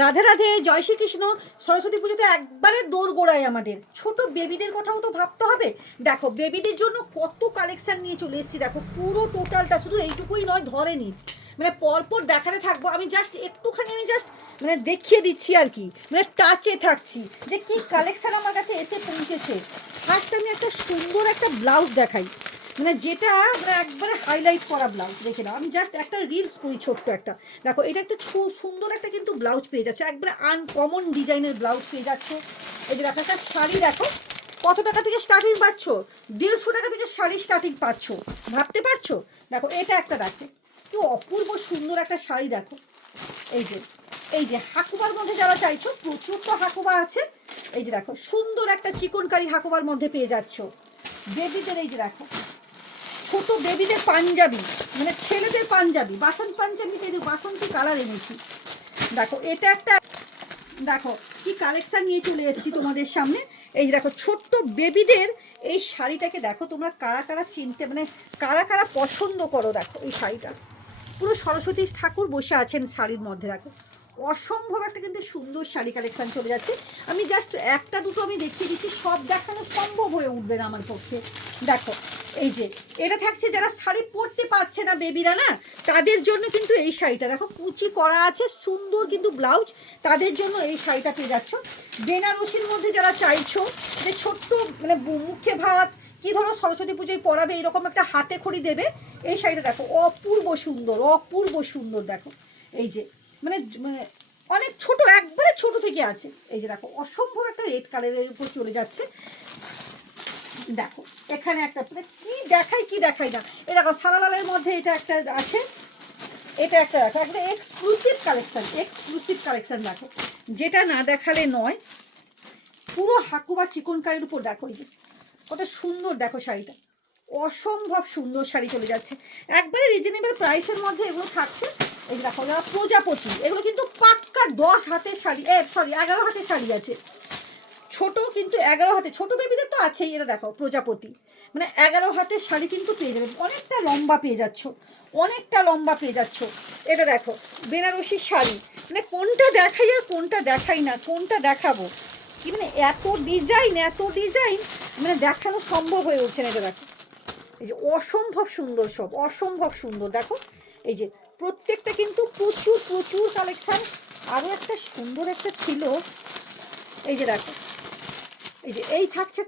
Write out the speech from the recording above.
রাধে রাধে, জয় শ্রীকৃষ্ণ। সরস্বতী পুজোতে একবারে দোরগোড়ায় আমাদের ছোট বেবিদের কথাও তো ভাবতে হবে। দেখো বেবিদের জন্য কত কালেকশন নিয়ে চলে এসেছি। দেখো পুরো টোটালটা, শুধু এইটুকুই নয়, ধরেনি মানে পরপর দেখাতে থাকবো। আমি জাস্ট একটুখানি মানে দেখিয়ে দিচ্ছি আর কি, মানে টাচে থাকছি যে কি কালেকশন আমার কাছে এসে পৌঁছেছে। ফার্স্ট আমি একটা সুন্দর একটা ব্লাউজ দেখাই, মানে যেটা মানে একবারে হাইলাইট করা ব্লাউজ। দেখে নাও, আমি জাস্ট একটা রিলস করি ছোট্ট একটা। দেখো এটা একটা সুন্দর একটা কিন্তু ব্লাউজ পেয়ে যাচ্ছে, একবারে আনকমন ডিজাইনের ব্লাউজ পেয়ে যাচ্ছে। এই যে দেখো একটা শাড়ি, দেখো কত টাকা থেকে স্টার্টিং পাচ্ছ, 150 টাকা থেকে শাড়ি স্টার্টিং পাচ্ছ, ভাবতে পারছো? দেখো এটা একটা, দেখো কি অপূর্ব সুন্দর একটা শাড়ি। দেখো এই যে হাকুবার মধ্যে যারা চাইছো, প্রচুর তো হাকুবা আছে। এই যে দেখো সুন্দর একটা চিকনকারি হাকুবার মধ্যে পেয়ে যাচ্ছ। বেবিদের এই যে দেখো ছোট বেবিদের পাঞ্জাবি, মানে ছেলেদের পাঞ্জাবি, পাঞ্জাবিতে যে বাসন্তী কালার এনেছি। দেখো এটা একটা, দেখো কি কালেকশন নিয়ে চলে এসেছি তোমাদের সামনে। এই দেখো ছোট্ট বেবিদের এই শাড়িটাকে দেখো তোমরা কারা কারা চিনতে, মানে কারা কারা পছন্দ করো। দেখো এই শাড়িটা পুরো সরস্বতী ঠাকুর বসে আছেন শাড়ির মধ্যে। দেখো অসম্ভব একটা কিন্তু সুন্দর শাড়ি কালেকশন চলে যাচ্ছে। আমি জাস্ট একটা দুটো আমি দেখিয়ে দিচ্ছি, সব দেখানো সম্ভব হয়ে উঠবে না আমার পক্ষে। দেখো এই যে এটা থাকছে যারা শাড়ি পরতে পারছে না বেবিরা, না তাদের জন্য কিন্তু এই শাড়িটা দেখো কুচি করা আছে, সুন্দর কিন্তু ব্লাউজ, তাদের জন্য এই শাড়িটা পেয়ে যাচ্ছ। বেনারসির মধ্যে যারা চাইছো যে ছোট্ট মানে মুখে ভাত কি ধরো সরস্বতী পুজোয় পরাবে, এরকম একটা হাতে খড়ি দেবে, এই শাড়িটা দেখো অপূর্ব সুন্দর, অপূর্ব সুন্দর। দেখো এই যে মানে মানে অনেক ছোট, একবারে ছোট থেকে আছে। এই যে দেখো অসম্ভব একটা রেড কালারের উপর চলে যাচ্ছে। দেখো এখানে একটা কি দেখাই না, এটা দেখো সারালালের মধ্যে এটা একটা আছে, এটা একটা দেখো একটা এক্সক্লুসিভ কালেকশন দেখো, যেটা না দেখালে নয়। পুরো হাকুবা চিকনকারির উপর দেখো এই যে কত সুন্দর, দেখো শাড়িটা অসম্ভব সুন্দর শাড়ি চলে যাচ্ছে, একবারে রিজনেবল প্রাইসের মধ্যে এগুলো থাকছে। এই দেখো প্রজাপতি, এগুলো কিন্তু পাক্কা 10 হাতের শাড়ি, 11 হাতের শাড়ি আছে। ছোট কিন্তু 11 হাতে, ছোট বেবিদের তো আছেই। এটা দেখো প্রজাপতি, মানে 11 হাতের শাড়ি কিন্তু পেয়ে যাবে, অনেকটা লম্বা পেয়ে যাচ্ছ, অনেকটা লম্বা পেয়ে যাচ্ছ। এটা দেখো বেনারসির শাড়ি, মানে কোনটা দেখাই আর কোনটা দেখাই না, কোনটা দেখাবো কি, মানে এত ডিজাইন মানে দেখানো সম্ভব হয়ে উঠছে না। এটা দেখো এই যে অসম্ভব সুন্দর, সব অসম্ভব সুন্দর। দেখো এই যে প্রত্যেকটা কিন্তু প্রচুর প্রচুর কালেকশান। আরও একটা সুন্দর একটা ছিল, এই যে দেখো এই যে এই থাকছে